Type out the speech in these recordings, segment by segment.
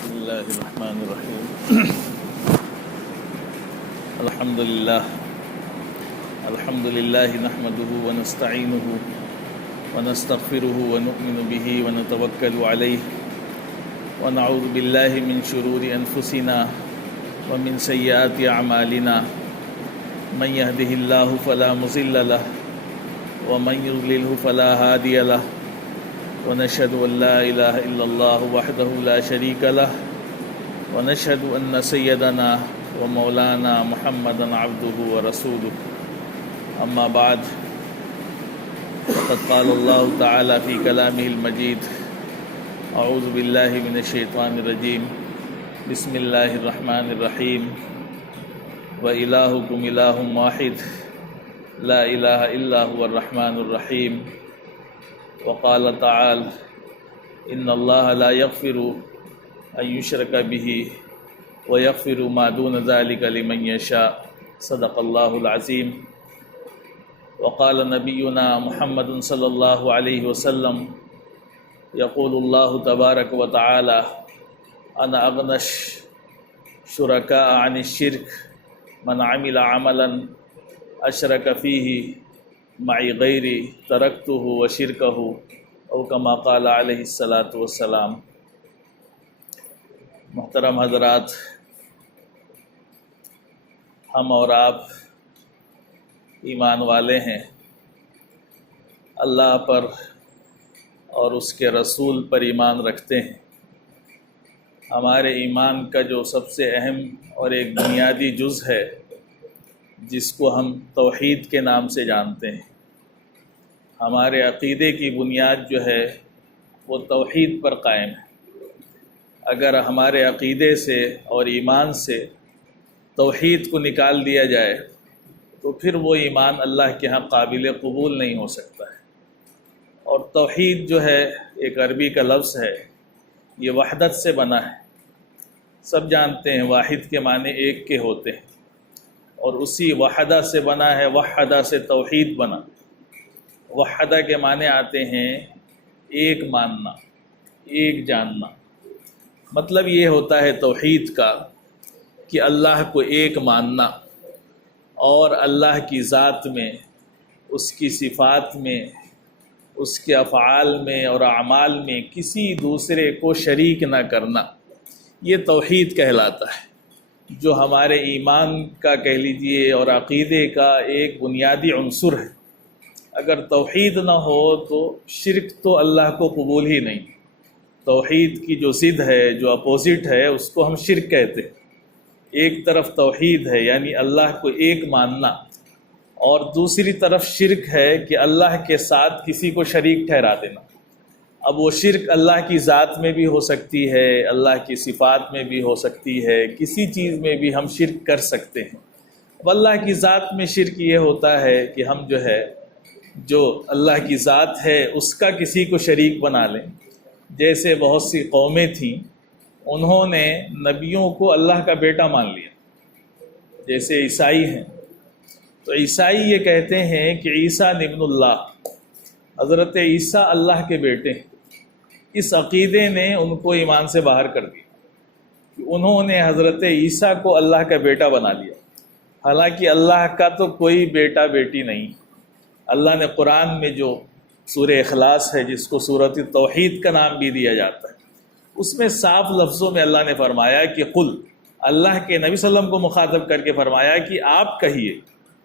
بسم الله الرحمن الرحيم الحمد لله نحمده ونستعينه ونستغفره ونؤمن به ونتوكل عليه ونعوذ بالله من شرور أنفسنا ومن سيئات أعمالنا من يهده الله فلا مضل له ومن يضلله فلا هادي له ونشهد أن لا إله إلا الله وحده لا شريك له ونشهد أن سيدنا ومولانا محمدا عبده ورسوله أما بعد فقد قال الله تعالى في كلامه المجيد أعوذ بالله من الشيطان الرجيم بسم الله الرحمن الرحيم وإلهكم إله واحد لا إله إلا هو الرحمن الرحيم وقال تعالى إن الله لا يغفر أن يشرك به ويغفر ما دون ذلك لمن يشاء صدق الله العظيم وقال نبينا محمد صلى الله عليه وسلم يقول الله تبارك وتعالى أنا أغنى الشركاء عن الشرك من عمل عملا أشرك فيه معي غیری ترکتہ و شرکہ او کما قال علیہ الصلاۃ والسلام۔ محترم حضرات، ہم اور آپ ایمان والے ہیں، اللہ پر اور اس کے رسول پر ایمان رکھتے ہیں۔ ہمارے ایمان کا جو سب سے اہم اور ایک بنیادی جز ہے جس کو ہم توحید کے نام سے جانتے ہیں، ہمارے عقیدے کی بنیاد جو ہے وہ توحید پر قائم ہے۔ اگر ہمارے عقیدے سے اور ایمان سے توحید کو نکال دیا جائے تو پھر وہ ایمان اللہ کے ہاں قابل قبول نہیں ہو سکتا ہے۔ اور توحید جو ہے ایک عربی کا لفظ ہے، یہ وحدت سے بنا ہے۔ سب جانتے ہیں واحد کے معنی ایک کے ہوتے ہیں، اور اسی وحدہ سے بنا ہے، وحدہ سے توحید بنا۔ وحدہ کے معنی آتے ہیں ایک ماننا، ایک جاننا۔ مطلب یہ ہوتا ہے توحید کا کہ اللہ کو ایک ماننا، اور اللہ کی ذات میں، اس کی صفات میں، اس کے افعال میں اور اعمال میں کسی دوسرے کو شریک نہ کرنا، یہ توحید کہلاتا ہے، جو ہمارے ایمان کا کہہ لیجئے اور عقیدے کا ایک بنیادی عنصر ہے۔ اگر توحید نہ ہو تو شرک تو اللہ کو قبول ہی نہیں۔ توحید کی جو ضد ہے، جو اپوزٹ ہے، اس کو ہم شرک کہتے ہیں۔ ایک طرف توحید ہے یعنی اللہ کو ایک ماننا، اور دوسری طرف شرک ہے کہ اللہ کے ساتھ کسی کو شریک ٹھہرا دینا۔ اب وہ شرک اللہ کی ذات میں بھی ہو سکتی ہے، اللہ کی صفات میں بھی ہو سکتی ہے، کسی چیز میں بھی ہم شرک کر سکتے ہیں۔ اب اللہ کی ذات میں شرک یہ ہوتا ہے کہ ہم جو اللہ کی ذات ہے اس کا کسی کو شریک بنا لیں۔ جیسے بہت سی قومیں تھیں، انہوں نے نبیوں کو اللہ کا بیٹا مان لیا، جیسے عیسائی ہیں۔ تو عیسائی یہ کہتے ہیں کہ عیسیٰ ابن اللہ، حضرت عیسیٰ اللہ کے بیٹے ہیں۔ اس عقیدے نے ان کو ایمان سے باہر کر دیا کہ انہوں نے حضرت عیسیٰ کو اللہ کا بیٹا بنا لیا، حالانکہ اللہ کا تو کوئی بیٹا بیٹی نہیں۔ اللہ نے قرآن میں جو سورہ اخلاص ہے، جس کو سورۃ توحید کا نام بھی دیا جاتا ہے، اس میں صاف لفظوں میں اللہ نے فرمایا کہ قل، اللہ کے نبی صلی اللہ علیہ وسلم کو مخاطب کر کے فرمایا کہ آپ کہیے،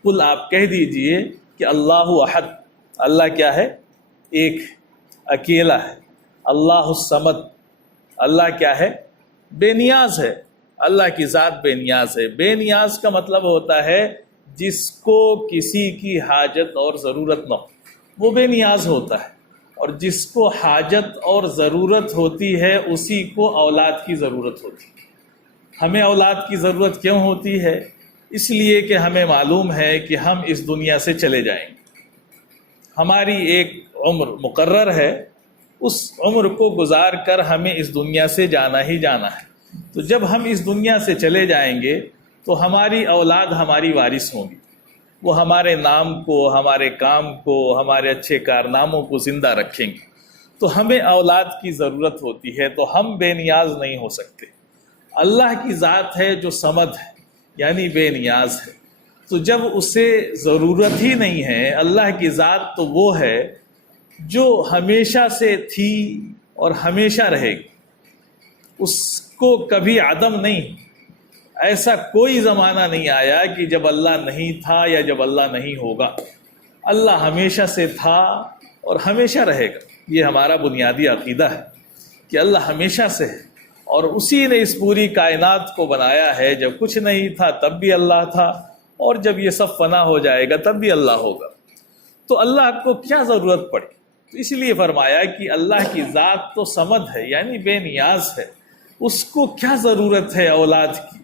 قل آپ کہہ دیجئے کہ اللہ احد، اللہ کیا ہے؟ ایک، اکیلا ہے۔ اللہ الصمد، اللہ کیا ہے؟ بے نیاز ہے۔ اللہ کی ذات بے نیاز ہے۔ بے نیاز کا مطلب ہوتا ہے جس کو کسی کی حاجت اور ضرورت نہ ہو، وہ بے نیاز ہوتا ہے۔ اور جس کو حاجت اور ضرورت ہوتی ہے اسی کو اولاد کی ضرورت ہوتی ہے۔ ہمیں اولاد کی ضرورت کیوں ہوتی ہے؟ اس لیے کہ ہمیں معلوم ہے کہ ہم اس دنیا سے چلے جائیں گے۔ ہماری ایک عمر مقرر ہے، اس عمر کو گزار کر ہمیں اس دنیا سے جانا ہی جانا ہے۔ تو جب ہم اس دنیا سے چلے جائیں گے تو ہماری اولاد ہماری وارث ہوں گی، وہ ہمارے نام کو، ہمارے کام کو، ہمارے اچھے کارناموں کو زندہ رکھیں گے۔ تو ہمیں اولاد کی ضرورت ہوتی ہے، تو ہم بے نیاز نہیں ہو سکتے۔ اللہ کی ذات ہے جو صمد ہے، یعنی بے نیاز ہے، تو جب اسے ضرورت ہی نہیں ہے، اللہ کی ذات تو وہ ہے جو ہمیشہ سے تھی اور ہمیشہ رہے گی، اس کو کبھی عدم نہیں۔ ایسا کوئی زمانہ نہیں آیا کہ جب اللہ نہیں تھا یا جب اللہ نہیں ہوگا۔ اللہ ہمیشہ سے تھا اور ہمیشہ رہے گا۔ یہ ہمارا بنیادی عقیدہ ہے کہ اللہ ہمیشہ سے ہے، اور اسی نے اس پوری کائنات کو بنایا ہے۔ جب کچھ نہیں تھا تب بھی اللہ تھا، اور جب یہ سب فنا ہو جائے گا تب بھی اللہ ہوگا۔ تو اللہ کو کیا ضرورت پڑی؟ تو اس لیے فرمایا کہ اللہ کی ذات تو صمد ہے، یعنی بے نیاز ہے، اس کو کیا ضرورت ہے اولاد کی؟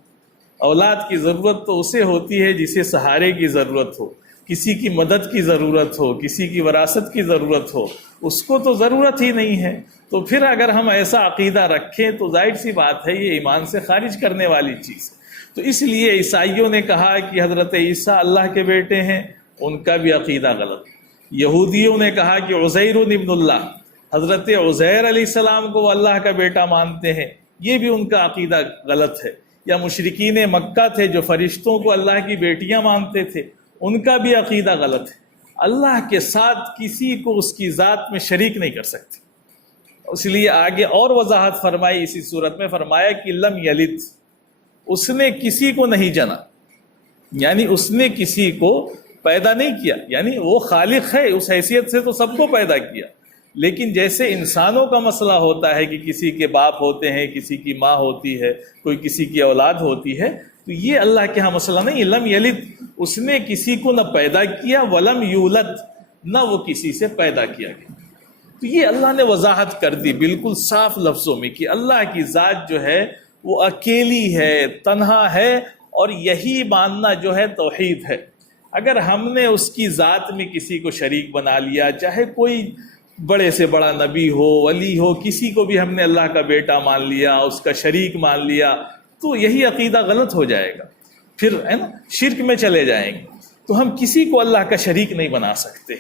اولاد کی ضرورت تو اسے ہوتی ہے جسے سہارے کی ضرورت ہو، کسی کی مدد کی ضرورت ہو، کسی کی وراثت کی ضرورت ہو، اس کو تو ضرورت ہی نہیں ہے۔ تو پھر اگر ہم ایسا عقیدہ رکھیں تو ظاہر سی بات ہے یہ ایمان سے خارج کرنے والی چیز ہے۔ تو اس لیے عیسائیوں نے کہا کہ حضرت عیسیٰ اللہ کے بیٹے ہیں، ان کا بھی عقیدہ غلط۔ یہودیوں نے کہا کہ عزیر ابن اللہ، حضرت عزیر علیہ السلام کو وہ اللہ کا بیٹا مانتے ہیں، یہ بھی ان کا عقیدہ غلط ہے۔ یا مشرکین مکہ تھے جو فرشتوں کو اللہ کی بیٹیاں مانتے تھے، ان کا بھی عقیدہ غلط ہے۔ اللہ کے ساتھ کسی کو اس کی ذات میں شریک نہیں کر سکتے۔ اس لیے آگے اور وضاحت فرمائی اسی صورت میں، فرمایا کہ لم یلد، اس نے کسی کو نہیں جنا، یعنی اس نے کسی کو پیدا نہیں کیا، یعنی وہ خالق ہے، اس حیثیت سے تو سب کو پیدا کیا۔ لیکن جیسے انسانوں کا مسئلہ ہوتا ہے کہ کسی کے باپ ہوتے ہیں، کسی کی ماں ہوتی ہے، کوئی کسی کی اولاد ہوتی ہے، تو یہ اللہ کے ہاں مسئلہ نہیں۔ لم یلد، اس نے کسی کو نہ پیدا کیا، ولم یولد، نہ وہ کسی سے پیدا کیا گیا۔ تو یہ اللہ نے وضاحت کر دی بالکل صاف لفظوں میں کہ اللہ کی ذات جو ہے وہ اکیلی ہے، تنہا ہے، اور یہی ماننا جو ہے توحید ہے۔ اگر ہم نے اس کی ذات میں کسی کو شریک بنا لیا، چاہے کوئی بڑے سے بڑا نبی ہو، ولی ہو، کسی کو بھی ہم نے اللہ کا بیٹا مان لیا، اس کا شریک مان لیا، تو یہی عقیدہ غلط ہو جائے گا، پھر ہے نا شرک میں چلے جائیں گے۔ تو ہم کسی کو اللہ کا شریک نہیں بنا سکتے۔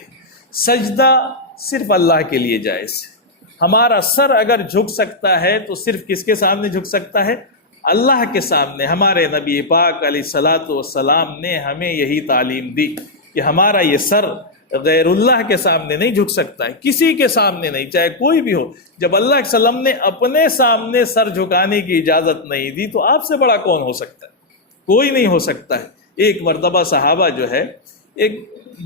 سجدہ صرف اللہ کے لیے جائز ہے۔ ہمارا سر اگر جھک سکتا ہے تو صرف کس کے سامنے جھک سکتا ہے؟ اللہ کے سامنے۔ ہمارے نبی پاک علیہ الصلاۃ والسلام نے ہمیں یہی تعلیم دی کہ ہمارا یہ سر غیر اللہ کے سامنے نہیں جھک سکتا ہے، کسی کے سامنے نہیں، چاہے کوئی بھی ہو۔ جب اللہ کے وسلم نے اپنے سامنے سر جھکانے کی اجازت نہیں دی تو آپ سے بڑا کون ہو سکتا ہے؟ کوئی نہیں ہو سکتا ہے۔ ایک مرتبہ صحابہ جو ہے ایک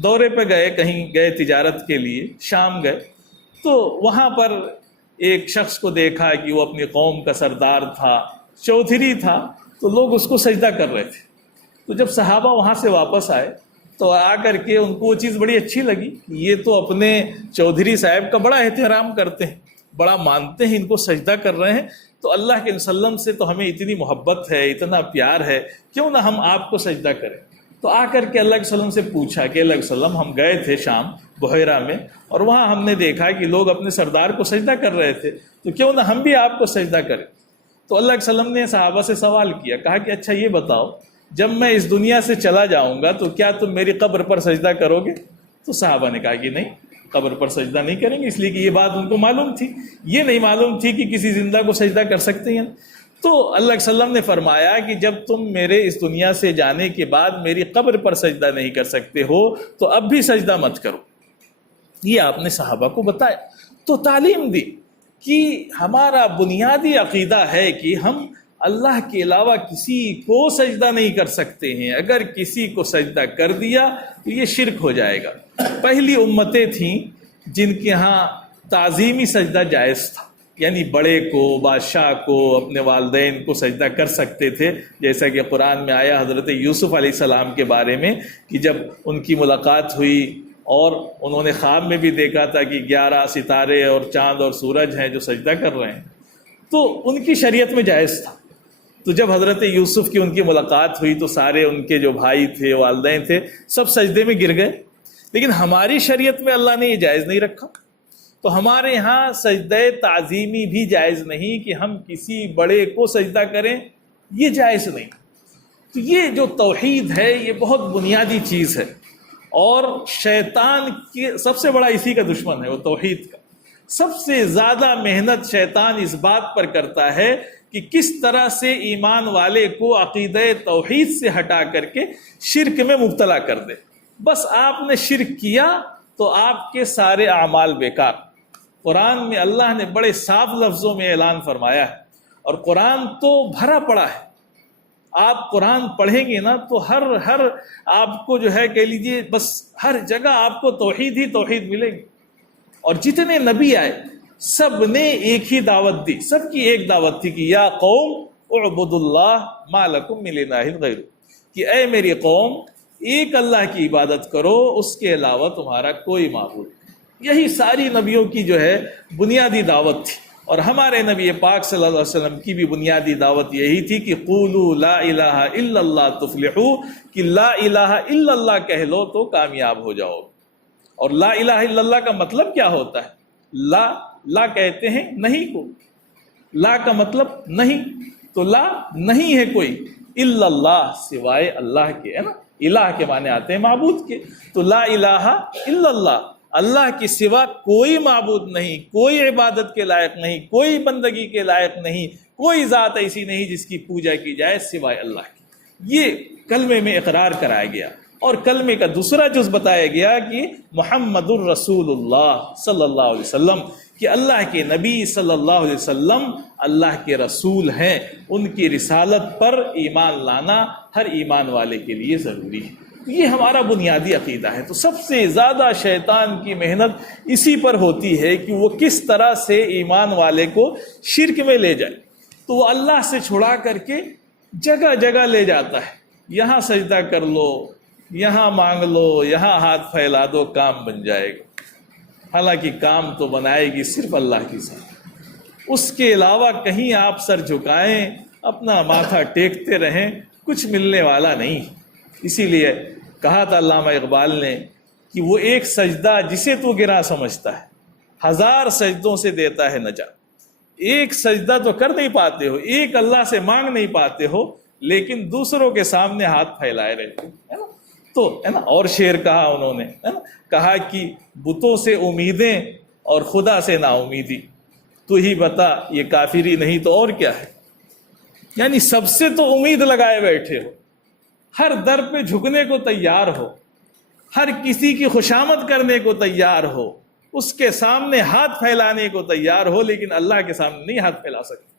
دورے پہ گئے، کہیں گئے تجارت کے لیے، شام گئے، تو وہاں پر ایک شخص کو دیکھا کہ وہ اپنی قوم کا سردار تھا، چودھری تھا، تو لوگ اس کو سجدہ کر رہے تھے۔ تو جب صحابہ وہاں سے واپس آئے تو آ کر کے ان کو وہ چیز بڑی اچھی لگی، یہ تو اپنے چودھری صاحب کا بڑا احترام کرتے ہیں، بڑا مانتے ہیں، ان کو سجدہ کر رہے ہیں، تو اللہ کے وسلم سے تو ہمیں اتنی محبت ہے، اتنا پیار ہے، کیوں نہ ہم آپ کو سجدہ کریں۔ تو آ کر کے اللہ کے وسلم سے پوچھا کہ اللہ کے وسلم، ہم گئے تھے شام بحیرہ میں، اور وہاں ہم نے دیکھا کہ لوگ اپنے سردار کو سجدہ کر رہے تھے، تو کیوں نہ ہم بھی آپ کو سجدہ کریں۔ تو اللہ کے وسلم نے صحابہ سے سوال کیا، کہا کہ اچھا یہ بتاؤ، جب میں اس دنیا سے چلا جاؤں گا تو کیا تم میری قبر پر سجدہ کرو گے؟ تو صحابہ نے کہا کہ نہیں، قبر پر سجدہ نہیں کریں گے، اس لیے کہ یہ بات ان کو معلوم تھی، یہ نہیں معلوم تھی کہ کسی زندہ کو سجدہ کر سکتے ہیں۔ تو اللہ کے وسلم نے فرمایا کہ جب تم میرے اس دنیا سے جانے کے بعد میری قبر پر سجدہ نہیں کر سکتے ہو تو اب بھی سجدہ مت کرو۔ یہ آپ نے صحابہ کو بتایا، تو تعلیم دی کہ ہمارا بنیادی عقیدہ ہے کہ ہم اللہ کے علاوہ کسی کو سجدہ نہیں کر سکتے ہیں۔ اگر کسی کو سجدہ کر دیا تو یہ شرک ہو جائے گا۔ پہلی امتیں تھیں جن کے ہاں تعظیمی سجدہ جائز تھا، یعنی بڑے کو، بادشاہ کو، اپنے والدین کو سجدہ کر سکتے تھے، جیسا کہ قرآن میں آیا حضرت یوسف علیہ السلام کے بارے میں کہ جب ان کی ملاقات ہوئی اور انہوں نے خواب میں بھی دیکھا تھا کہ 11 ستارے اور چاند اور سورج ہیں جو سجدہ کر رہے ہیں، تو ان کی شریعت میں جائز تھا۔ تو جب حضرت یوسف کی ان کی ملاقات ہوئی تو سارے ان کے جو بھائی تھے، والدین تھے، سب سجدے میں گر گئے، لیکن ہماری شریعت میں اللہ نے یہ جائز نہیں رکھا۔ تو ہمارے یہاں سجدہ تعظیمی بھی جائز نہیں کہ ہم کسی بڑے کو سجدہ کریں، یہ جائز نہیں۔ تو یہ جو توحید ہے یہ بہت بنیادی چیز ہے، اور شیطان کی سب سے بڑا اسی کا دشمن ہے، وہ توحید کا۔ سب سے زیادہ محنت شیطان اس بات پر کرتا ہے کہ کس طرح سے ایمان والے کو عقیدہ توحید سے ہٹا کر کے شرک میں مبتلا کر دے۔ بس آپ نے شرک کیا تو آپ کے سارے اعمال بیکار۔ قرآن میں اللہ نے بڑے صاف لفظوں میں اعلان فرمایا ہے، اور قرآن تو بھرا پڑا ہے۔ آپ قرآن پڑھیں گے نا تو ہر آپ کو جو ہے کہہ لیجیے بس ہر جگہ آپ کو توحید ہی توحید ملے گی۔ اور جتنے نبی آئے سب نے ایک ہی دعوت دی، سب کی ایک دعوت تھی کہ یا قوم اعبدوا اللہ ما لکم من الہ غیرہ، کہ اے میری قوم ایک اللہ کی عبادت کرو، اس کے علاوہ تمہارا کوئی معبود نہیں۔ یہی ساری نبیوں کی جو ہے بنیادی دعوت تھی، اور ہمارے نبی پاک صلی اللہ علیہ وسلم کی بھی بنیادی دعوت یہی تھی کہ قولوا لا الہ الا اللہ تفلحوا، کہ لا الہ الا اللہ کہہ لو تو کامیاب ہو جاؤ۔ اور لا الہ الا اللہ کا مطلب کیا ہوتا ہے؟ لا کہتے ہیں نہیں کو، لا کا مطلب نہیں، تو لا نہیں ہے کوئی، الا اللہ سوائے اللہ کے، ہے نا، الہ کے معنی آتے ہیں معبود کے، تو لا الہ الا اللہ، اللہ کے سوا کوئی معبود نہیں، کوئی عبادت کے لائق نہیں، کوئی بندگی کے لائق نہیں، کوئی ذات ایسی نہیں جس کی پوجا کی جائے سوائے اللہ کی۔ یہ کلمے میں اقرار کرایا گیا، اور کلمے کا دوسرا جز بتایا گیا کہ محمد الرسول اللہ صلی اللہ علیہ وسلم، کہ اللہ کے نبی صلی اللہ علیہ وسلم اللہ کے رسول ہیں، ان کی رسالت پر ایمان لانا ہر ایمان والے کے لیے ضروری ہے۔ یہ ہمارا بنیادی عقیدہ ہے۔ تو سب سے زیادہ شیطان کی محنت اسی پر ہوتی ہے کہ وہ کس طرح سے ایمان والے کو شرک میں لے جائے، تو وہ اللہ سے چھڑا کر کے جگہ جگہ لے جاتا ہے، یہاں سجدہ کر لو، یہاں مانگ لو، یہاں ہاتھ پھیلا دو، کام بن جائے گا۔ حالانکہ کام تو بنائے گی صرف اللہ کی ذات، اس کے علاوہ کہیں آپ سر جھکائیں، اپنا ماتھا ٹیکتے رہیں، کچھ ملنے والا نہیں۔ اسی لیے کہا تھا علامہ اقبال نے کہ وہ ایک سجدہ جسے تو گراں سمجھتا ہے، 1000 سجدوں سے دیتا ہے نجات۔ ایک سجدہ تو کر نہیں پاتے ہو، ایک اللہ سے مانگ نہیں پاتے ہو، لیکن دوسروں کے سامنے ہاتھ پھیلائے رہتے ہیں، تو ہے نا۔ اور شعر کہا انہوں نے، ہے نا، کہا کہ بتوں سے امیدیں اور خدا سے نا امیدی، تو ہی بتا یہ کافری نہیں تو اور کیا ہے۔ یعنی سب سے تو امید لگائے بیٹھے ہو، ہر در پہ جھکنے کو تیار ہو، ہر کسی کی خوشامد کرنے کو تیار ہو، اس کے سامنے ہاتھ پھیلانے کو تیار ہو، لیکن اللہ کے سامنے نہیں ہاتھ پھیلا سکتے۔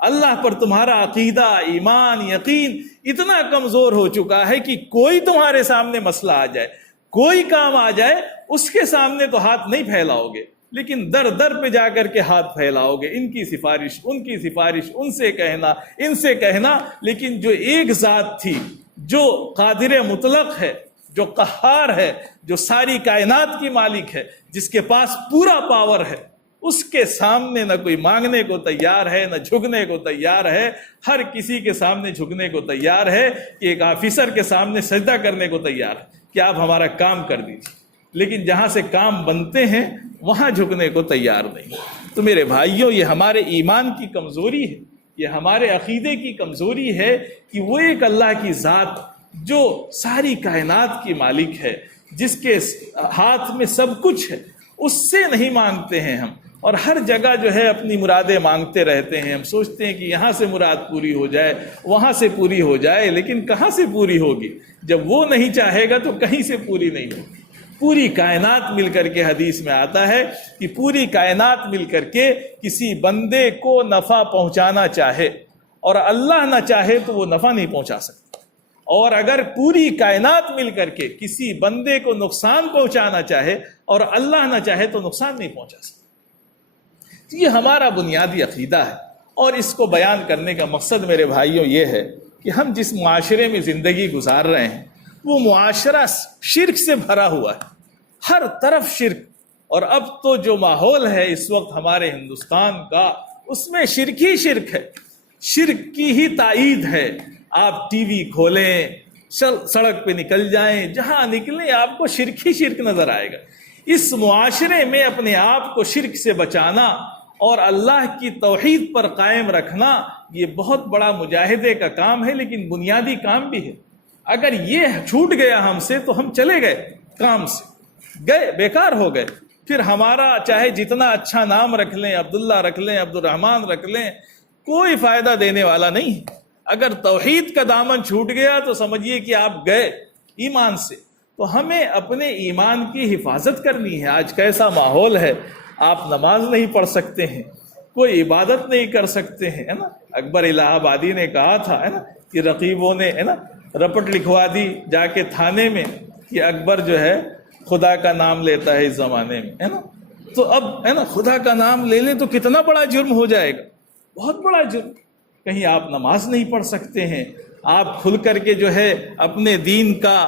اللہ پر تمہارا عقیدہ، ایمان، یقین اتنا کمزور ہو چکا ہے کہ کوئی تمہارے سامنے مسئلہ آ جائے، کوئی کام آ جائے، اس کے سامنے تو ہاتھ نہیں پھیلاؤ گے، لیکن در در پہ جا کر کے ہاتھ پھیلاؤ گے، ان کی سفارش، ان کی سفارش، ان سے کہنا، ان سے کہنا۔ لیکن جو ایک ذات تھی جو قادر مطلق ہے، جو قہار ہے، جو ساری کائنات کی مالک ہے، جس کے پاس پورا پاور ہے، اس کے سامنے نہ کوئی مانگنے کو تیار ہے، نہ جھکنے کو تیار ہے۔ ہر کسی کے سامنے جھکنے کو تیار ہے، کہ ایک آفیسر کے سامنے سجدہ کرنے کو تیار ہے کہ آپ ہمارا کام کر دیجیے، لیکن جہاں سے کام بنتے ہیں وہاں جھکنے کو تیار نہیں۔ تو میرے بھائیوں، یہ ہمارے ایمان کی کمزوری ہے، یہ ہمارے عقیدے کی کمزوری ہے کہ وہ ایک اللہ کی ذات جو ساری کائنات کی مالک ہے، جس کے ہاتھ میں سب کچھ ہے، اس سے نہیں مانگتے ہیں ہم، اور ہر جگہ جو ہے اپنی مرادیں مانگتے رہتے ہیں۔ ہم سوچتے ہیں کہ یہاں سے مراد پوری ہو جائے، وہاں سے پوری ہو جائے، لیکن کہاں سے پوری ہوگی؟ جب وہ نہیں چاہے گا تو کہیں سے پوری نہیں ہوگی۔ پوری کائنات مل کر کے، حدیث میں آتا ہے کہ پوری کائنات مل کر کے کسی بندے کو نفع پہنچانا چاہے اور اللہ نہ چاہے تو وہ نفع نہیں پہنچا سکتا، اور اگر پوری کائنات مل کر کے کسی بندے کو نقصان پہنچانا چاہے اور اللہ نہ چاہے تو نقصان نہیں پہنچا سکتا۔ یہ ہمارا بنیادی عقیدہ ہے، اور اس کو بیان کرنے کا مقصد میرے بھائیوں یہ ہے کہ ہم جس معاشرے میں زندگی گزار رہے ہیں وہ معاشرہ شرک سے بھرا ہوا ہے، ہر طرف شرک۔ اور اب تو جو ماحول ہے اس وقت ہمارے ہندوستان کا، اس میں شرک ہی شرک ہے، شرک کی ہی تائید ہے۔ آپ ٹی وی کھولیں، سڑک پہ نکل جائیں، جہاں نکلیں آپ کو شرک ہی شرک نظر آئے گا۔ اس معاشرے میں اپنے آپ کو شرک سے بچانا اور اللہ کی توحید پر قائم رکھنا، یہ بہت بڑا مجاہدے کا کام ہے، لیکن بنیادی کام بھی ہے۔ اگر یہ چھوٹ گیا ہم سے تو ہم چلے گئے، کام سے گئے، بیکار ہو گئے۔ پھر ہمارا چاہے جتنا اچھا نام رکھ لیں، عبداللہ رکھ لیں، عبد الرحمن رکھ لیں، کوئی فائدہ دینے والا نہیں ہے۔ اگر توحید کا دامن چھوٹ گیا تو سمجھیے کہ آپ گئے ایمان سے۔ تو ہمیں اپنے ایمان کی حفاظت کرنی ہے۔ آج کیسا ماحول ہے، آپ نماز نہیں پڑھ سکتے ہیں، کوئی عبادت نہیں کر سکتے ہیں، ہے نا۔ اکبر الہ آبادی نے کہا تھا، ہے نا، کہ رقیبوں نے، ہے نا، رپٹ لکھوا دی جا کے تھانے میں کہ اکبر جو ہے خدا کا نام لیتا ہے اس زمانے میں، ہے نا۔ تو اب، ہے نا، خدا کا نام لے لیں تو کتنا بڑا جرم ہو جائے گا، بہت بڑا جرم۔ کہیں آپ نماز نہیں پڑھ سکتے ہیں، آپ کھل کر کے جو ہے اپنے دین کا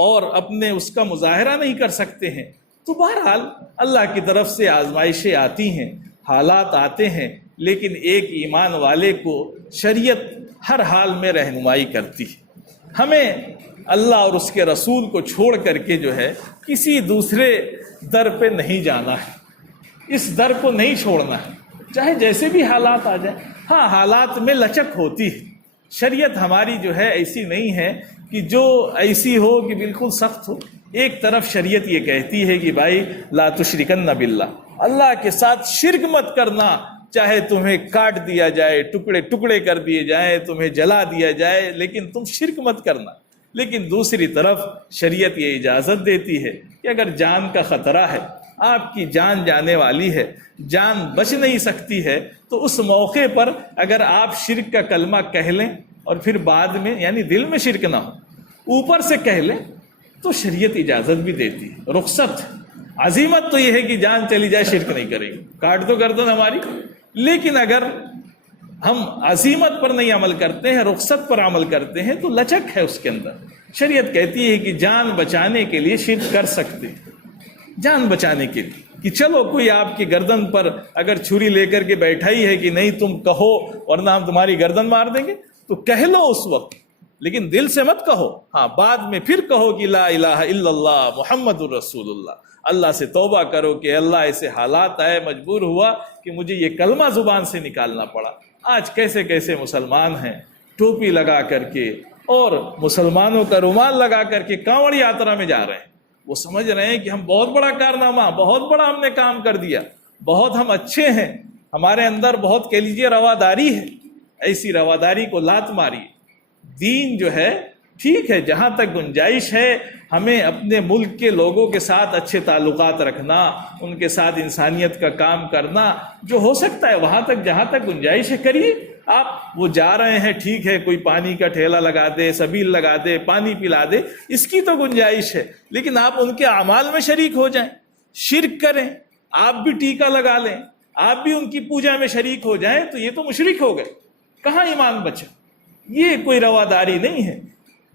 اور اپنے اس کا مظاہرہ نہیں کر سکتے ہیں۔ تو بہرحال اللہ کی طرف سے آزمائشیں آتی ہیں، حالات آتے ہیں، لیکن ایک ایمان والے کو شریعت ہر حال میں رہنمائی کرتی ہے۔ ہمیں اللہ اور اس کے رسول کو چھوڑ کر کے جو ہے کسی دوسرے در پہ نہیں جانا ہے، اس در کو نہیں چھوڑنا ہے، چاہے جیسے بھی حالات آ جائیں۔ ہاں، حالات میں لچک ہوتی ہے، شریعت ہماری جو ہے ایسی نہیں ہے کہ جو ایسی ہو کہ بالکل سخت ہو۔ ایک طرف شریعت یہ کہتی ہے کہ بھائی لا تشرکن باللہ، اللہ کے ساتھ شرک مت کرنا، چاہے تمہیں کاٹ دیا جائے، ٹکڑے ٹکڑے کر دیے جائیں، تمہیں جلا دیا جائے، لیکن تم شرک مت کرنا۔ لیکن دوسری طرف شریعت یہ اجازت دیتی ہے کہ اگر جان کا خطرہ ہے، آپ کی جان جانے والی ہے، جان بچ نہیں سکتی ہے، تو اس موقع پر اگر آپ شرک کا کلمہ کہہ لیں اور پھر بعد میں، یعنی دل میں شرک نہ ہو، اوپر سے کہہ لیں، تو شریعت اجازت بھی دیتی ہے، رخصت۔ عزیمت تو یہ ہے کہ جان چلی جائے شرک نہیں کرے گی، کاٹ تو گردن ہماری۔ لیکن اگر ہم عزیمت پر نہیں عمل کرتے ہیں، رخصت پر عمل کرتے ہیں، تو لچک ہے اس کے اندر۔ شریعت کہتی ہے کہ جان بچانے کے لیے شرک کر سکتے ہیں، جان بچانے کے لیے، کہ چلو کوئی آپ کی گردن پر اگر چھری لے کر کے بیٹھا ہی ہے کہ نہیں تم کہو ورنہ ہم تمہاری گردن مار دیں گے، تو کہہ لو اس وقت، لیکن دل سے مت کہو۔ ہاں، بعد میں پھر کہو کہ لا الہ الا اللہ محمد الرسول اللہ، اللہ سے توبہ کرو کہ اللہ ایسے حالات آئے، مجبور ہوا کہ مجھے یہ کلمہ زبان سے نکالنا پڑا۔ آج کیسے کیسے مسلمان ہیں ٹوپی لگا کر کے اور مسلمانوں کا رومال لگا کر کے کانوڑ یاترا میں جا رہے ہیں، وہ سمجھ رہے ہیں کہ ہم بہت بڑا کارنامہ، بہت بڑا ہم نے کام کر دیا، بہت ہم اچھے ہیں، ہمارے اندر بہت کہہ لیجیے رواداری ہے۔ ایسی رواداری کو لات ماری۔ دین جو ہے ٹھیک ہے، جہاں تک گنجائش ہے ہمیں اپنے ملک کے لوگوں کے ساتھ اچھے تعلقات رکھنا، ان کے ساتھ انسانیت کا کام کرنا، جو ہو سکتا ہے وہاں تک، جہاں تک گنجائش ہے کریے۔ آپ وہ جا رہے ہیں، ٹھیک ہے، کوئی پانی کا ٹھیلا لگا دے، سبیل لگا دے، پانی پلا دے، اس کی تو گنجائش ہے، لیکن آپ ان کے اعمال میں شریک ہو جائیں، شرک کریں، آپ بھی ٹیکا لگا لیں، آپ بھی ان کی پوجا میں شریک ہو جائیں، تو یہ تو مشرک ہو گئے، کہاں ایمان بچا؟ یہ کوئی رواداری نہیں ہے۔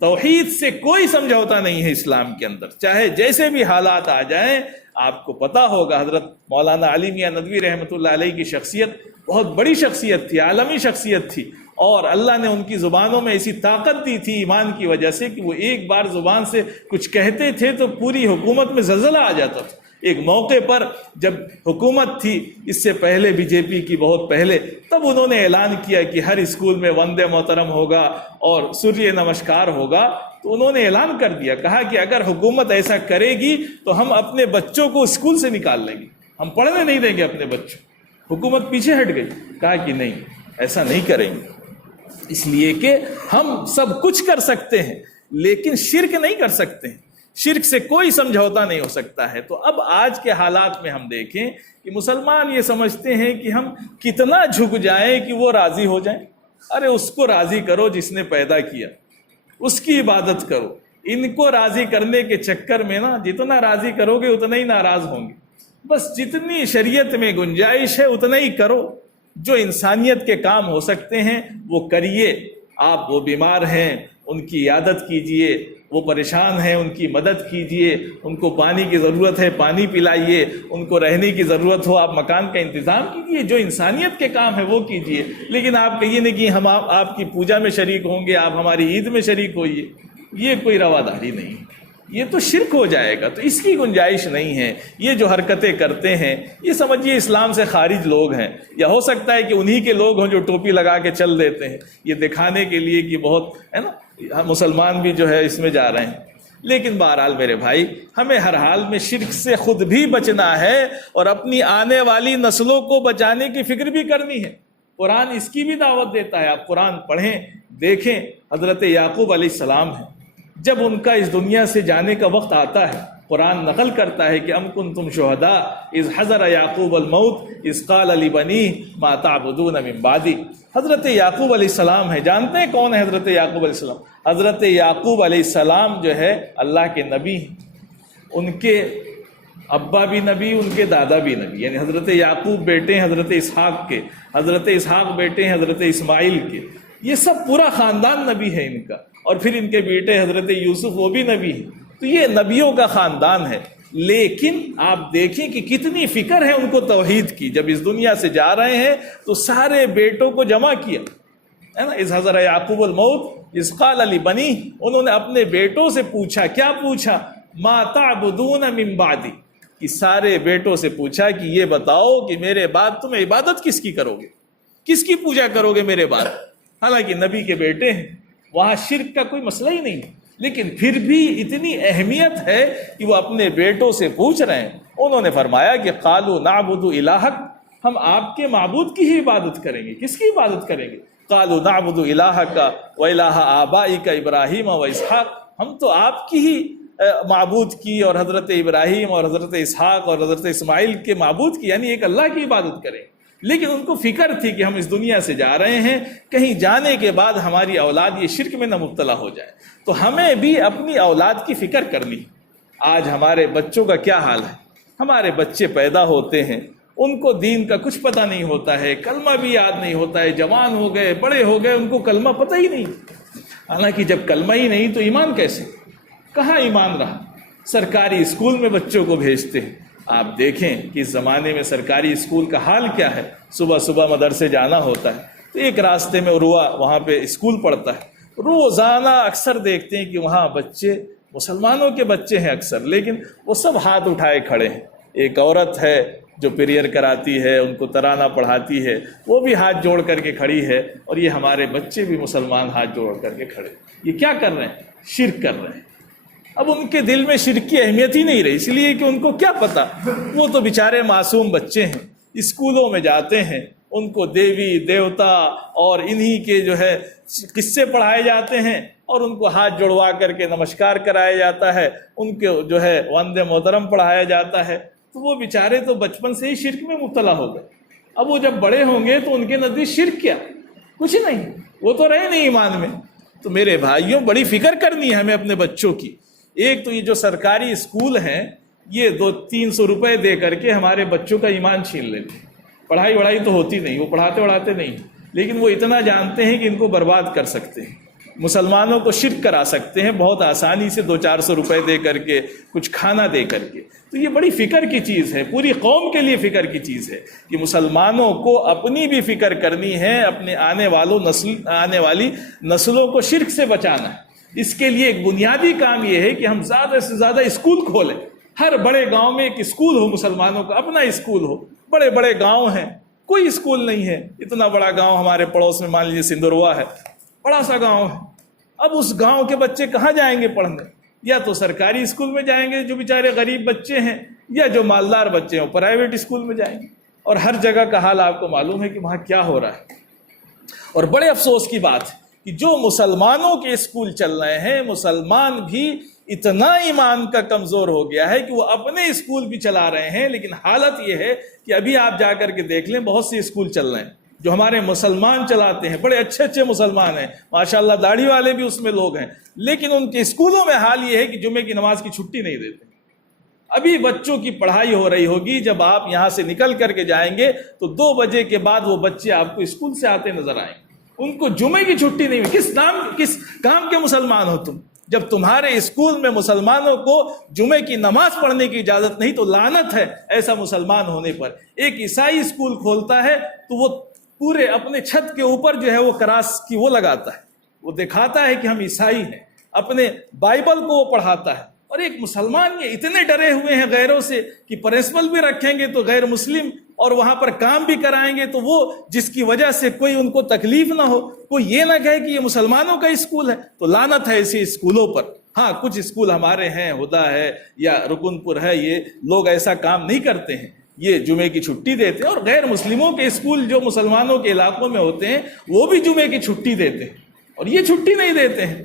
توحید سے کوئی سمجھوتا نہیں ہے اسلام کے اندر، چاہے جیسے بھی حالات آ جائیں۔ آپ کو پتا ہوگا حضرت مولانا علی میاں ندوی رحمۃ اللہ علیہ کی شخصیت بہت بڑی شخصیت تھی، عالمی شخصیت تھی، اور اللہ نے ان کی زبانوں میں ایسی طاقت دی تھی ایمان کی وجہ سے کہ وہ ایک بار زبان سے کچھ کہتے تھے تو پوری حکومت میں زلزلہ آ جاتا تھا۔ ایک موقع پر جب حکومت تھی، اس سے پہلے بی جے پی کی بہت پہلے، تب انہوں نے اعلان کیا کہ ہر اسکول میں وندے محترم ہوگا اور سوریہ نمسکار ہوگا۔ تو انہوں نے اعلان کر دیا، کہا کہ اگر حکومت ایسا کرے گی تو ہم اپنے بچوں کو اسکول سے نکال لیں گے، ہم پڑھنے نہیں دیں گے اپنے بچوں۔ حکومت پیچھے ہٹ گئی، کہا کہ نہیں، ایسا نہیں کریں گے، اس لیے کہ ہم سب کچھ کر سکتے ہیں لیکن شرک نہیں کر سکتے ہیں، شرک سے کوئی سمجھوتا نہیں ہو سکتا ہے۔ تو اب آج کے حالات میں ہم دیکھیں کہ مسلمان یہ سمجھتے ہیں کہ ہم کتنا جھک جائیں کہ وہ راضی ہو جائیں۔ ارے اس کو راضی کرو جس نے پیدا کیا، اس کی عبادت کرو۔ ان کو راضی کرنے کے چکر میں نا جتنا راضی کرو گے اتنا ہی ناراض ہوں گے۔ بس جتنی شریعت میں گنجائش ہے اتنا ہی کرو، جو انسانیت کے کام ہو سکتے ہیں وہ کریے۔ آپ وہ بیمار ہیں ان کی عیادت کیجئے، وہ پریشان ہیں ان کی مدد کیجئے، ان کو پانی کی ضرورت ہے پانی پلائیے، ان کو رہنے کی ضرورت ہو آپ مکان کا انتظام کیجئے، جو انسانیت کے کام ہے وہ کیجئے۔ لیکن آپ کہیے نہیں کہ ہم آپ کی پوجا میں شریک ہوں گے، آپ ہماری عید میں شریک ہوئیے، یہ کوئی رواداری نہیں، یہ تو شرک ہو جائے گا، تو اس کی گنجائش نہیں ہے۔ یہ جو حرکتیں کرتے ہیں یہ سمجھیے اسلام سے خارج لوگ ہیں، یا ہو سکتا ہے کہ انہی کے لوگ ہوں جو ٹوپی لگا کے چل دیتے ہیں، یہ دکھانے کے لیے کہ بہت ہے نا مسلمان بھی جو ہے اس میں جا رہے ہیں۔ لیکن بہرحال میرے بھائی، ہمیں ہر حال میں شرک سے خود بھی بچنا ہے اور اپنی آنے والی نسلوں کو بچانے کی فکر بھی کرنی ہے۔ قرآن اس کی بھی دعوت دیتا ہے۔ آپ قرآن پڑھیں، دیکھیں، حضرت یعقوب علیہ السلام ہیں، جب ان کا اس دنیا سے جانے کا وقت آتا ہے، قرآن نقل کرتا ہے کہ ام کنتم شہداء اذ حضر یعقوب الموت اذ قال لبنیہ ما تعبدون من بعدی۔ حضرت یعقوب علیہ السلام ہیں، جانتے ہیں کون ہے حضرت یعقوب علیہ السلام؟ حضرت یعقوب علیہ السلام جو ہے اللہ کے نبی ہیں، ان کے ابا بھی نبی، ان کے دادا بھی نبی، یعنی حضرت یعقوب بیٹے ہیں حضرت اسحاق کے، حضرت اسحاق بیٹے ہیں حضرت اسماعیل کے، یہ سب پورا خاندان نبی ہے ان کا، اور پھر ان کے بیٹے حضرت یوسف وہ بھی نبی ہیں، تو یہ نبیوں کا خاندان ہے۔ لیکن آپ دیکھیں کہ کتنی فکر ہے ان کو توحید کی۔ جب اس دنیا سے جا رہے ہیں تو سارے بیٹوں کو جمع کیا ہے نا، اذ حضر یعقوب الموت اذ قال لبنیہ، انہوں نے اپنے بیٹوں سے پوچھا، کیا پوچھا؟ ما تعبدون من بعدی، کہ سارے بیٹوں سے پوچھا کہ یہ بتاؤ کہ میرے بعد تم عبادت کس کی کرو گے، کس کی پوجا کرو گے میرے بعد؟ حالانکہ نبی کے بیٹے ہیں، وہاں شرک کا کوئی مسئلہ ہی نہیں، لیکن پھر بھی اتنی اہمیت ہے کہ وہ اپنے بیٹوں سے پوچھ رہے ہیں۔ انہوں نے فرمایا کہ قالوا نعبد الہک، ہم آپ کے معبود کی ہی عبادت کریں گے۔ کس کی عبادت کریں گے؟ قالوا نعبد الہک و الہ آبائک ابراہیم و اسحاق، ہم تو آپ کی ہی معبود کی اور حضرت ابراہیم اور حضرت اسحاق اور حضرت اسماعیل کے معبود کی، یعنی ایک اللہ کی عبادت کریں۔ لیکن ان کو فکر تھی کہ ہم اس دنیا سے جا رہے ہیں، کہیں جانے کے بعد ہماری اولاد یہ شرک میں نہ مبتلا ہو جائے، تو ہمیں بھی اپنی اولاد کی فکر کرنی۔ آج ہمارے بچوں کا کیا حال ہے؟ ہمارے بچے پیدا ہوتے ہیں، ان کو دین کا کچھ پتہ نہیں ہوتا ہے، کلمہ بھی یاد نہیں ہوتا ہے، جوان ہو گئے، بڑے ہو گئے، ان کو کلمہ پتہ ہی نہیں۔ حالانکہ جب کلمہ ہی نہیں تو ایمان کیسے؟ کہاں ایمان رہا؟ سرکاری اسکول میں بچوں کو بھیجتے ہیں، آپ دیکھیں کہ اس زمانے میں سرکاری اسکول کا حال کیا ہے۔ صبح صبح مدرسے جانا ہوتا ہے تو ایک راستے میں عروہ وہاں پہ اسکول پڑھتا ہے، روزانہ اکثر دیکھتے ہیں کہ وہاں بچے، مسلمانوں کے بچے ہیں اکثر، لیکن وہ سب ہاتھ اٹھائے کھڑے ہیں۔ ایک عورت ہے جو پریئر کراتی ہے، ان کو ترانہ پڑھاتی ہے، وہ بھی ہاتھ جوڑ کر کے کھڑی ہے، اور یہ ہمارے بچے بھی مسلمان ہاتھ جوڑ کر کے کھڑے۔ یہ کیا کر رہے ہیں؟ شرک کر رہے ہیں۔ اب ان کے دل میں شرک کی اہمیت ہی نہیں رہی، اس لیے کہ ان کو کیا پتا، وہ تو بیچارے معصوم بچے ہیں، اسکولوں میں جاتے ہیں، ان کو دیوی دیوتا اور انہی کے جو ہے قصے پڑھائے جاتے ہیں، اور ان کو ہاتھ جوڑوا کر کے نمسکار کرایا جاتا ہے، ان کے جو ہے وندے محترم پڑھایا جاتا ہے، تو وہ بیچارے تو بچپن سے ہی شرک میں مبتلا ہو گئے۔ اب وہ جب بڑے ہوں گے تو ان کے نزدیک شرک کیا؟ کچھ نہیں، وہ تو رہے نہیں ایمان میں۔ تو میرے بھائیوں، بڑی فکر کرنی ہے ہمیں اپنے بچوں کی۔ ایک تو یہ جو سرکاری اسکول ہیں، یہ 200-300 روپے دے کر کے ہمارے بچوں کا ایمان چھین لیتے ہیں۔ پڑھائی تو ہوتی نہیں، وہ پڑھاتے نہیں، لیکن وہ اتنا جانتے ہیں کہ ان کو برباد کر سکتے ہیں، مسلمانوں کو شرک کرا سکتے ہیں بہت آسانی سے، 200-400 روپے دے کر کے، کچھ کھانا دے کر کے۔ تو یہ بڑی فکر کی چیز ہے، پوری قوم کے لیے فکر کی چیز ہے کہ مسلمانوں کو اپنی بھی فکر کرنی ہے، اپنے آنے والی نسلوں کو شرک سے بچانا ہے۔ اس کے لیے ایک بنیادی کام یہ ہے کہ ہم زیادہ سے زیادہ اسکول کھولیں۔ ہر بڑے گاؤں میں ایک اسکول ہو، مسلمانوں کا اپنا اسکول ہو۔ بڑے بڑے گاؤں ہیں، کوئی اسکول نہیں ہے۔ اتنا بڑا گاؤں ہمارے پڑوس میں مان لیجیے سندھروا ہے، بڑا سا گاؤں ہے۔ اب اس گاؤں کے بچے کہاں جائیں گے پڑھنے؟ یا تو سرکاری اسکول میں جائیں گے جو بیچارے غریب بچے ہیں، یا جو مالدار بچے ہیں پرائیویٹ اسکول میں جائیں گے۔ اور ہر جگہ کا حال آپ کو معلوم ہے کہ وہاں کیا ہو رہا ہے۔ اور بڑے افسوس کی بات ہے کہ جو مسلمانوں کے اسکول چل رہے ہیں، مسلمان بھی اتنا ایمان کا کمزور ہو گیا ہے کہ وہ اپنے اسکول بھی چلا رہے ہیں، لیکن حالت یہ ہے کہ ابھی آپ جا کر کے دیکھ لیں، بہت سے اسکول چل رہے ہیں جو ہمارے مسلمان چلاتے ہیں، بڑے اچھے مسلمان ہیں ماشاءاللہ، داڑھی والے بھی اس میں لوگ ہیں، لیکن ان کے اسکولوں میں حال یہ ہے کہ جمعے کی نماز کی چھٹی نہیں دیتے۔ ابھی بچوں کی پڑھائی ہو رہی ہوگی، جب آپ یہاں سے نکل کر کے جائیں گے تو 2 بجے کے بعد وہ بچے آپ کو اسکول سے آتے نظر آئیں گے، ان کو جمعے کی چھٹی نہیں ہوئی۔ کس کام کے مسلمان ہو تم؟ جب تمہارے اسکول میں مسلمانوں کو جمعے کی نماز پڑھنے کی اجازت نہیں تو لعنت ہے ایسا مسلمان ہونے پر۔ ایک عیسائی اسکول کھولتا ہے تو وہ پورے اپنے چھت کے اوپر جو ہے وہ کراس کی وہ لگاتا ہے، وہ دکھاتا ہے کہ ہم عیسائی ہیں، اپنے بائبل کو وہ پڑھاتا ہے۔ اور ایک مسلمان یہ اتنے ڈرے ہوئے ہیں غیروں سے کہ پرنسپل بھی رکھیں گے تو غیر مسلم، اور وہاں پر کام بھی کرائیں گے تو وہ جس کی وجہ سے کوئی ان کو تکلیف نہ ہو، کوئی یہ نہ کہے کہ یہ مسلمانوں کا اسکول ہے۔ تو لعنت ہے ایسے اسکولوں پر۔ ہاں کچھ اسکول ہمارے ہیں، ہدا ہے یا رکن پور ہے، یہ لوگ ایسا کام نہیں کرتے ہیں، یہ جمعے کی چھٹی دیتے ہیں، اور غیر مسلموں کے اسکول جو مسلمانوں کے علاقوں میں ہوتے ہیں وہ بھی جمعے کی چھٹی دیتے ہیں، اور یہ چھٹی نہیں دیتے ہیں۔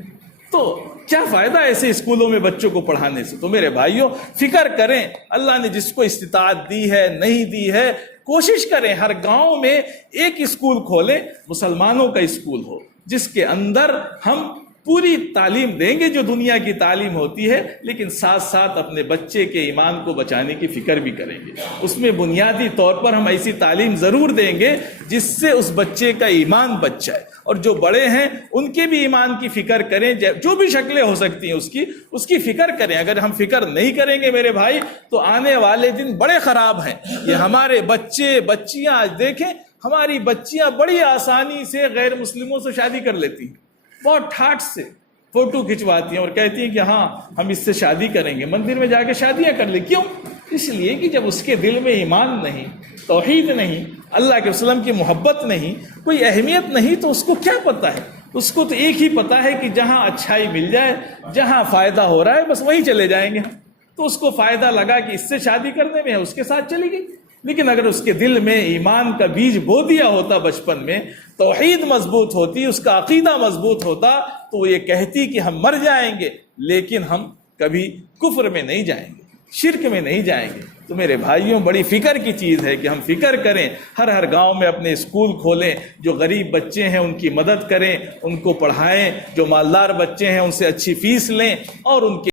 تو کیا فائدہ ایسے اسکولوں میں بچوں کو پڑھانے سے؟ تو میرے بھائیوں فکر کریں، اللہ نے جس کو استطاعت دی ہے نہیں دی ہے، کوشش کریں ہر گاؤں میں ایک اسکول کھولیں، مسلمانوں کا اسکول ہو، جس کے اندر ہم پوری تعلیم دیں گے جو دنیا کی تعلیم ہوتی ہے، لیکن ساتھ ساتھ اپنے بچے کے ایمان کو بچانے کی فکر بھی کریں گے۔ اس میں بنیادی طور پر ہم ایسی تعلیم ضرور دیں گے جس سے اس بچے کا ایمان بچ جائے، اور جو بڑے ہیں ان کے بھی ایمان کی فکر کریں، جو بھی شکلیں ہو سکتی ہیں اس کی فکر کریں۔ اگر ہم فکر نہیں کریں گے میرے بھائی تو آنے والے دن بڑے خراب ہیں۔ یہ ہمارے بچے بچیاں، آج دیکھیں ہماری بچیاں بڑی آسانی سے غیر مسلموں سے شادی کر لیتی ہیں، بہت ٹھاٹ سے فوٹو کھنچواتی ہیں اور کہتی ہیں کہ ہاں ہم اس سے شادی کریں گے، مندر میں جا کے شادیاں کر لیں۔ کیوں؟ اس لیے کہ جب اس کے دل میں ایمان نہیں، توحید نہیں، اللہ کے وسلم کی محبت نہیں، کوئی اہمیت نہیں، تو اس کو کیا پتہ ہے؟ اس کو تو ایک ہی پتہ ہے کہ جہاں اچھائی مل جائے، جہاں فائدہ ہو رہا ہے، بس وہیں چلے جائیں گے۔ تو اس کو فائدہ لگا کہ اس سے شادی کرنے میں، اس کے ساتھ چلی گئی۔ لیکن اگر اس کے دل میں ایمان کا بیج بو دیا ہوتا بچپن میں، توحید مضبوط ہوتی، اس کا عقیدہ مضبوط ہوتا، تو وہ یہ کہتی کہ ہم مر جائیں گے لیکن ہم کبھی کفر میں نہیں جائیں گے، شرک میں نہیں جائیں گے۔ تو میرے بھائیوں بڑی فکر کی چیز ہے کہ ہم فکر کریں، ہر گاؤں میں اپنے اسکول کھولیں، جو غریب بچے ہیں ان کی مدد کریں، ان کو پڑھائیں، جو مالدار بچے ہیں ان سے اچھی فیس لیں، اور ان کے